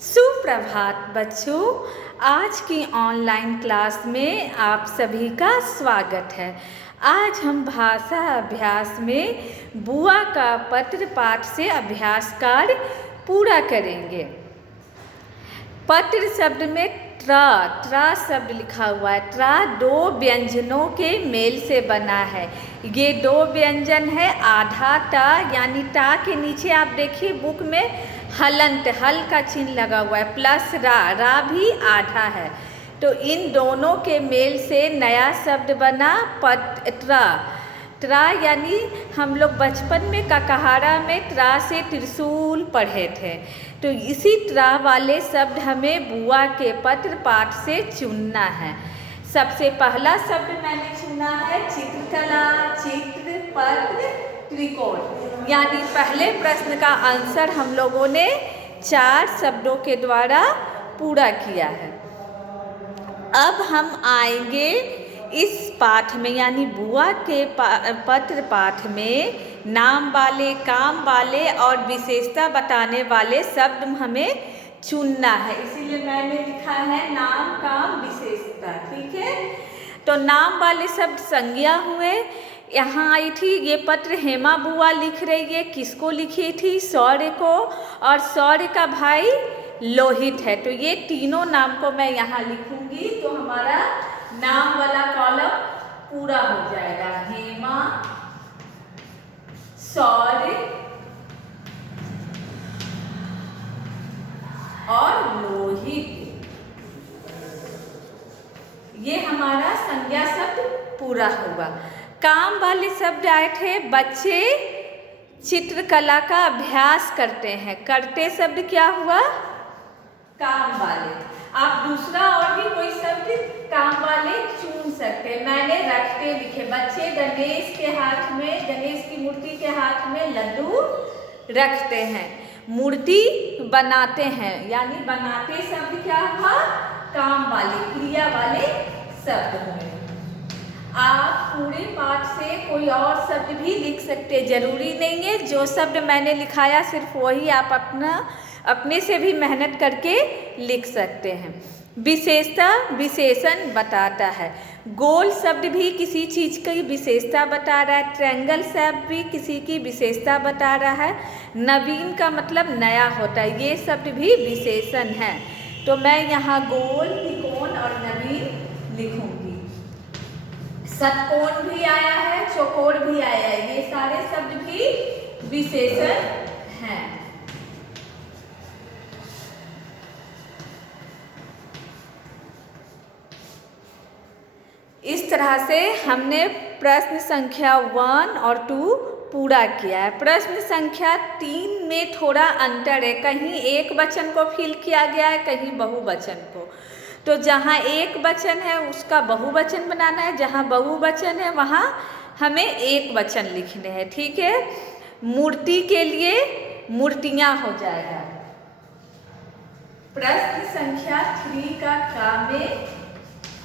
सुप्रभात बच्चों, आज की ऑनलाइन क्लास में आप सभी का स्वागत है। आज हम भाषा अभ्यास में बुआ का पत्र पाठ से अभ्यास कार्य पूरा करेंगे। पत्र शब्द में त्रा शब्द लिखा हुआ है। त्रा दो व्यंजनों के मेल से बना है। ये दो व्यंजन है। आधा टा यानी टा के नीचे आप देखिए बुक में हलंत हल का चिन्ह लगा हुआ है, प्लस रा भी आधा है। तो इन दोनों के मेल से नया शब्द बना पत्र। त्रा यानी हम लोग बचपन में ककहारा में त्रा से त्रिशूल पढ़े थे। तो इसी त्रा वाले शब्द हमें बुआ के पत्र पाठ से चुनना है। सबसे पहला शब्द मैंने चुना है चित्रकला, चित्र, पत्र, त्रिकोण। यानी पहले प्रश्न का आंसर हम लोगों ने 4 शब्दों के द्वारा पूरा किया है। अब हम आएंगे इस पाठ में, यानी बुआ के पत्र पाठ में नाम वाले, काम वाले और विशेषता बताने वाले शब्द हमें चुनना है। इसीलिए मैंने लिखा है नाम, काम, विशेषता। ठीक है, तो नाम वाले शब्द संज्ञा हुए। यहाँ आई थी ये पत्र हेमा बुआ लिख रही है। किसको लिखी थी? शौर्य को, और शौर्य का भाई लोहित है। तो ये तीनों नाम को मैं यहाँ लिखूंगी तो हमारा नाम वाला कॉलम पूरा हो जाएगा। हेमा, शौर्य और लोहित, ये हमारा संज्ञा शब्द पूरा हुआ। काम वाले शब्द आए थे बच्चे चित्रकला का अभ्यास करते हैं। करते शब्द क्या हुआ? काम वाले। आप दूसरा और भी कोई शब्द काम वाले चुन सकते हैं। मैंने रखते लिखे। बच्चे गणेश के हाथ में, गणेश की मूर्ति के हाथ में लड्डू रखते हैं। मूर्ति बनाते हैं, यानी बनाते शब्द क्या हुआ? काम वाले, क्रिया वाले शब्द हुए। आप पूरे पाठ से कोई और शब्द भी लिख सकते, जरूरी नहीं है जो शब्द मैंने लिखाया सिर्फ वही आप अपने से भी मेहनत करके लिख सकते हैं। विशेषता विशेषण बताता है। गोल शब्द भी किसी चीज़ की विशेषता बता रहा है। ट्रायंगल शब्द भी किसी की विशेषता बता रहा है। नवीन का मतलब नया होता है। ये शब्द भी विशेषण है। तो मैं यहाँ गोल, त्रिकोण और नवीन लिखूंगी। षटकोण भी आया है, चौकोर भी आया है। ये सारे शब्द भी विशेषण हैं। इस तरह से हमने प्रश्न संख्या 1 और 2 पूरा किया है। प्रश्न संख्या 3 में थोड़ा अंतर है। कहीं एक वचन को फिल किया गया है, कहीं बहुवचन को। तो जहाँ एक वचन है उसका बहुवचन बनाना है, जहाँ बहुवचन है वहाँ हमें एक वचन लिखने हैं। ठीक है, मूर्ति के लिए मूर्तियाँ हो जाएगा। प्रश्न संख्या 3 का में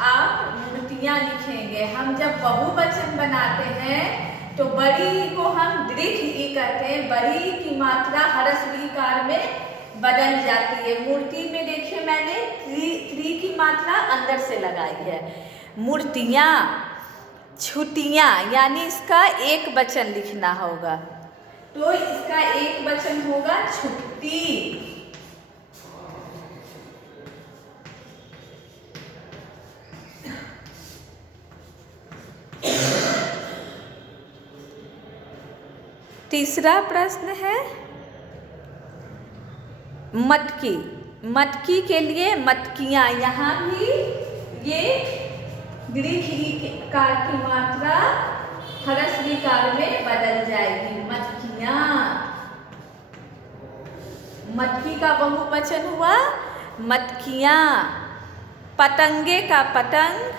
आप मूर्तियाँ लिखेंगे। हम जब बहुवचन बनाते हैं तो बड़ी को हम दृढ़ ई कहते हैं। बड़ी की मात्रा हरस्व ईकार में बदल जाती है। मूर्ति में देखिए मैंने त्रि की मात्रा अंदर से लगाई है। मूर्तियाँ, छुट्टियाँ, यानी इसका एक वचन लिखना होगा। तो इसका एक वचन होगा छुट्टी। तीसरा प्रश्न है मटकी। मटकी के लिए मटकियाँ। यहाँ भी ये दीर्घ ईकार की मात्रा ह्रस्व ईकार में बदल जाएगी। मटकियाँ। मटकी का बहुवचन हुआ मटकियाँ। पतंगे का पतंग।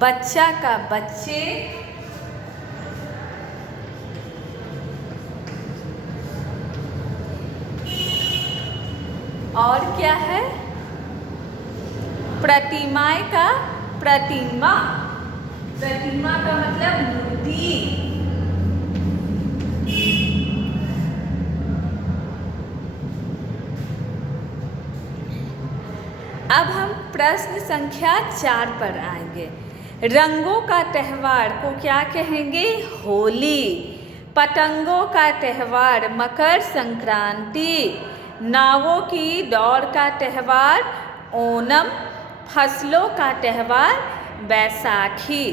बच्चा का बच्चे। और क्या है? प्रतिमाएं का प्रतिमा, प्रतिमा का मतलब मूर्ति। अब हम प्रश्न संख्या 4 पर आएंगे। रंगों का त्यौहार को क्या कहेंगे? होली। पतंगों का त्यौहार मकर संक्रांति। नावों की दौड़ का त्यौहार ओणम। फसलों का त्यौहार बैसाखी।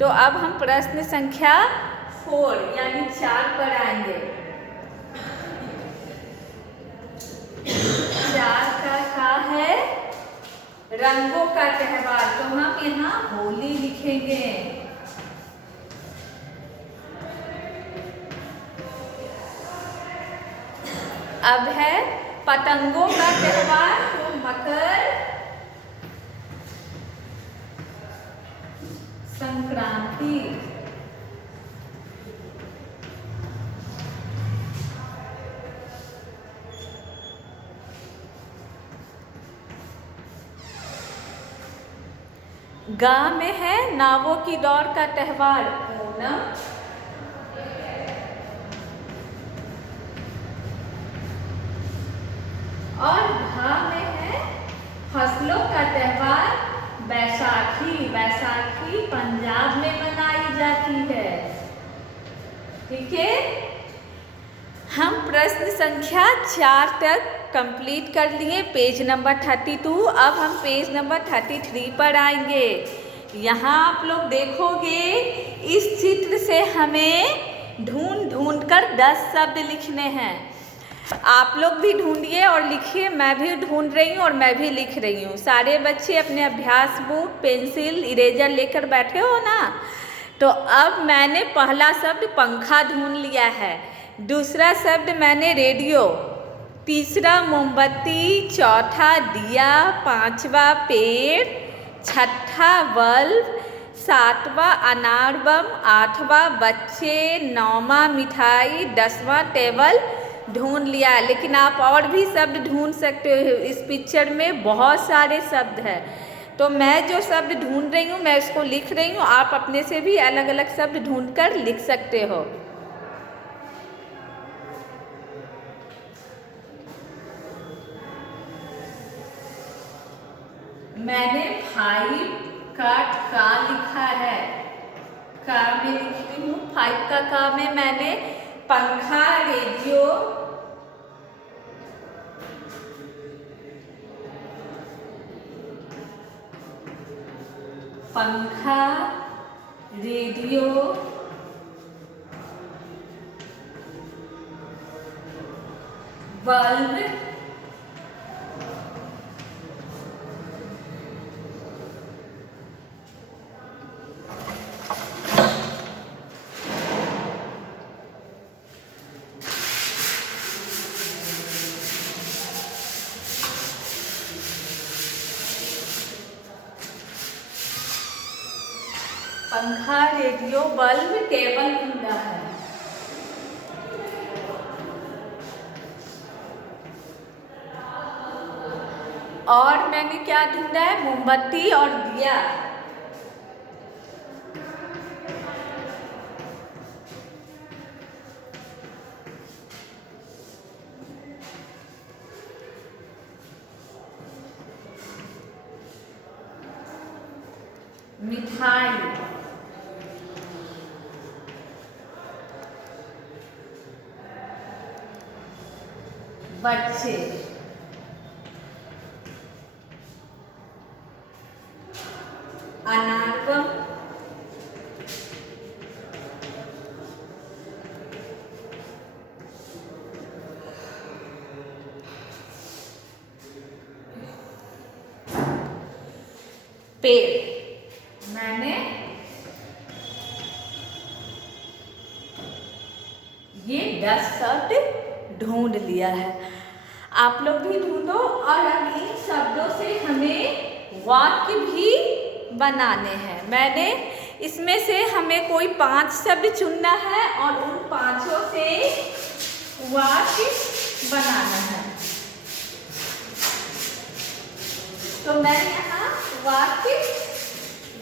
तो अब हम प्रश्न संख्या 4 यानी 4 पर आएंगे। 4 का क्या है? रंगों का त्यौहार, तो हम यहाँ होली लिखेंगे। अब है पतंगों का त्यौहार, तो मकर संक्रांति। गांव में है नावों की दौड़ का त्यौहार ओणम। और भाव में है फसलों का त्यौहार बैसाखी। बैसाखी पंजाब में मनाई जाती है। ठीक है, हम प्रश्न संख्या 4 तक कंप्लीट कर लिए, पेज नंबर 32। अब हम पेज नंबर 33 पर आएंगे। यहाँ आप लोग देखोगे, इस चित्र से हमें ढूंढ कर 10 शब्द लिखने हैं। आप लोग भी ढूंढिए और लिखिए। मैं भी ढूंढ रही हूँ और मैं भी लिख रही हूँ। सारे बच्चे अपने अभ्यास बुक, पेंसिल, इरेजर लेकर बैठे हो ना। तो अब मैंने पहला शब्द पंखा ढूंढ लिया है, दूसरा शब्द मैंने रेडियो, तीसरा मोमबत्ती, चौथा दिया, पांचवा पेड़, छठा बल्ब, सातवां अनार बम, आठवां बच्चे, नौवां मिठाई, 10वां टेबल ढूंढ लिया है। लेकिन आप और भी शब्द ढूंढ सकते हो। इस पिक्चर में बहुत सारे शब्द हैं। तो मैं जो शब्द ढूंढ रही हूँ मैं उसको लिख रही हूँ। आप अपने से भी अलग अलग शब्द ढूंढकर लिख सकते हो। मैंने 5 का लिखा है। का में लिखती हूँ 5 का में मैंने पंखा, रेडियो, पंखा, रेडियो, बल्ब, पंखा, रेडियो, बल्ब, टेबल ढूंढा है। और मैंने क्या ढूंढा है? मोमबत्ती और दिया। मिठाई, बच्चे, अनार बम, पेड़। मैंने ये 10 शब्द ढूंढ लिया है। आप लोग भी ढूंढो। और अब इन शब्दों से हमें वाक्य भी बनाने हैं। मैंने इसमें से हमें कोई 5 शब्द चुनना है और उन 5 से वाक्य बनाना है। तो मैं यहाँ वाक्य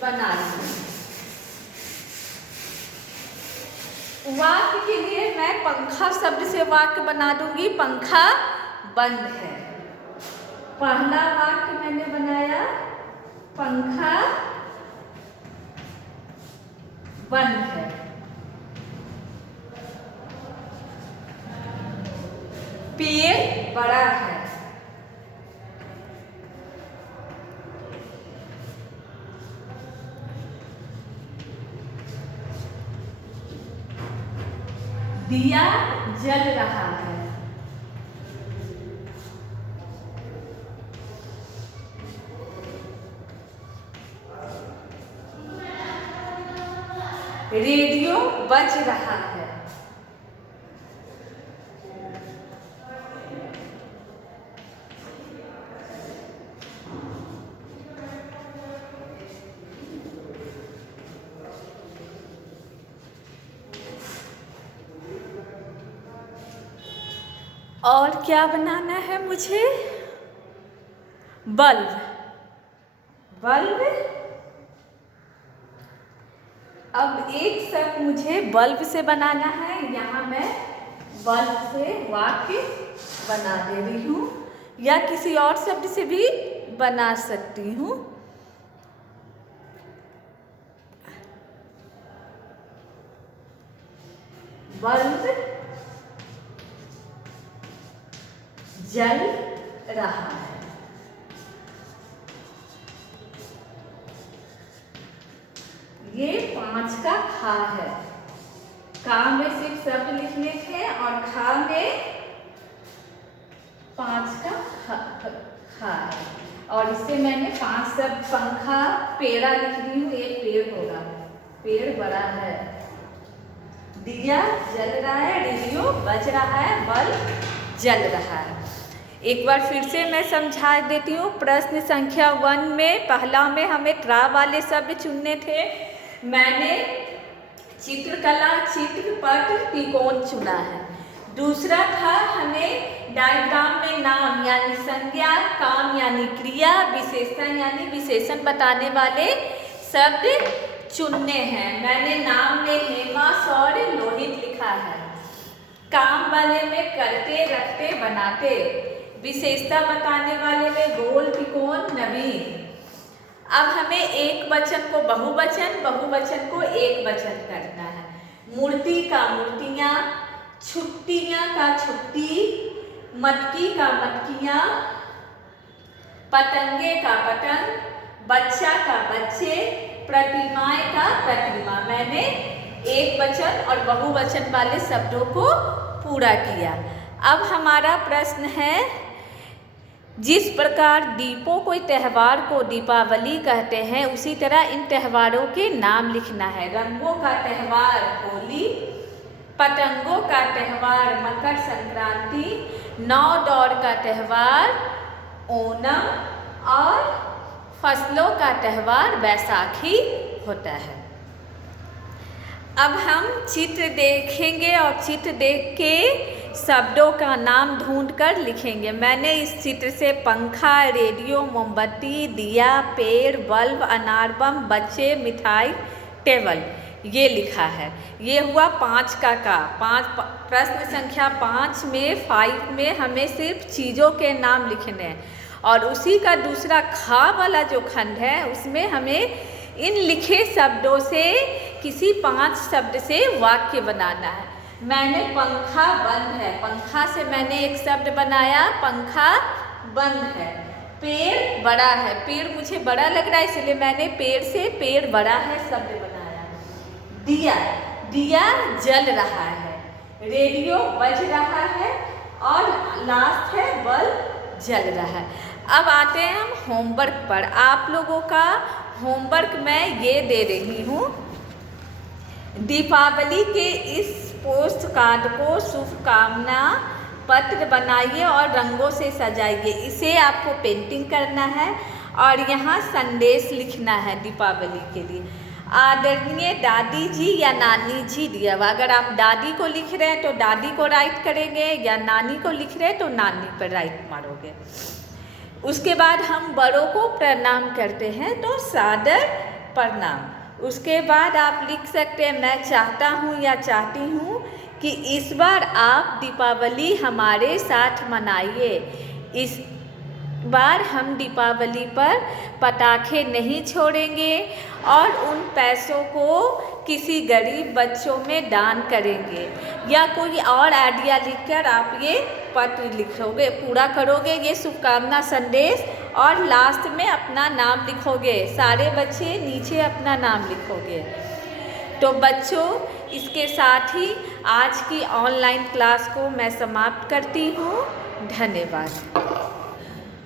बना रही हूँ। वाक्य के लिए मैं पंखा शब्द से वाक्य बना दूंगी। पंखा बंद है। पहला वाक्य मैंने बनाया, पंखा बंद है। पेड़ बड़ा है। दिया जल रहा है। रेडियो बज रहा है। और क्या बनाना है मुझे? बल्ब। बल्ब। अब एक शब्द मुझे बल्ब से बनाना है। यहाँ मैं बल्ब से वाक्य बना दे रही हूँ, या किसी और शब्द से भी बना सकती हूँ। बल्ब जल रहा है। ये 5 का खा है। का में सिर्फ शब्द लिखने थे और खा में 5 का खा है। और इससे मैंने 5 शब्द पंखा पेड़ा लिख रही हूँ। एक पेड़ होगा। पेड़ बड़ा है। दिया जल रहा है। रेडियो बज रहा है। बल्ब जल रहा है। एक बार फिर से मैं समझा देती हूँ। प्रश्न संख्या 1 में पहला में हमें ट्रा वाले शब्द चुनने थे। मैंने चित्रकला, चित्रपट, त्रिकोण चुना है। दूसरा था हमें डायग्राम में नाम यानी संज्ञा, काम यानी क्रिया, विशेषण यानी विशेषण बताने वाले शब्द चुनने हैं। मैंने नाम में हेमा, सौर्य, लोहित लिखा है। काम वाले में करते, रखते, बनाते। विशेषता बताने वाले में गोल, त्रिकोण, नवीन। अब हमें एक वचन को बहुवचन, बहुवचन को एक वचन करना है। मूर्ति का मूर्तियाँ, छुट्टियाँ का छुट्टी, मटकी का मटकियाँ, पतंगे का पतंग, बच्चा का बच्चे, प्रतिमाएं का प्रतिमा। मैंने एक वचन और बहुवचन वाले शब्दों को पूरा किया। अब हमारा प्रश्न है, जिस प्रकार दीपों कोई त्यौहार को दीपावली कहते हैं, उसी तरह इन त्योहारों के नाम लिखना है। रंगों का त्यौहार होली, पतंगों का त्यौहार मकर संक्रांति, नौ दौर का त्यौहार ओणम और फसलों का त्यौहार बैसाखी होता है। अब हम चित्र देखेंगे और चित्र देख के शब्दों का नाम ढूंढकर लिखेंगे। मैंने इस चित्र से पंखा, रेडियो, मोमबत्ती, दिया, पेड़, बल्ब, अनार बम, बच्चे, मिठाई, टेबल ये लिखा है। ये हुआ 5 का 5। प्रश्न संख्या 5 में हमें सिर्फ चीज़ों के नाम लिखने हैं और उसी का दूसरा खा वाला जो खंड है उसमें हमें इन लिखे शब्दों से किसी 5 शब्द से वाक्य बनाना है। मैंने पंखा बंद है, पंखा से मैंने एक शब्द बनाया, पंखा बंद है। पेड़ बड़ा है, पेड़ मुझे बड़ा लग रहा है इसलिए मैंने पेड़ से पेड़ बड़ा है शब्द बनाया। दिया, दिया जल रहा है। रेडियो बज रहा है और लास्ट है बल्ब जल रहा है। अब आते हैं हम होमवर्क पर। आप लोगों का होमवर्क मैं ये दे रही हूँ। दीपावली के इस पोस्ट कार्ड को शुभकामना पत्र बनाइए और रंगों से सजाइए। इसे आपको पेंटिंग करना है और यहाँ संदेश लिखना है दीपावली के लिए। आदरणीय दादी जी या नानी जी दिया। अगर आप दादी को लिख रहे हैं तो दादी को राइट करेंगे, या नानी को लिख रहे हैं तो नानी पर राइट मारोगे। उसके बाद हम बड़ों को प्रणाम करते हैं, तो सादर प्रणाम। उसके बाद आप लिख सकते हैं मैं चाहता हूँ या चाहती हूँ कि इस बार आप दीपावली हमारे साथ मनाइए। इस बार हम दीपावली पर पटाखे नहीं छोड़ेंगे और उन पैसों को किसी गरीब बच्चों में दान करेंगे। या कोई और आइडिया लिखकर आप ये पत्र लिखोगे, पूरा करोगे ये शुभकामना संदेश, और लास्ट में अपना नाम लिखोगे। सारे बच्चे नीचे अपना नाम लिखोगे। तो बच्चों, इसके साथ ही आज की ऑनलाइन क्लास को मैं समाप्त करती हूँ। धन्यवाद।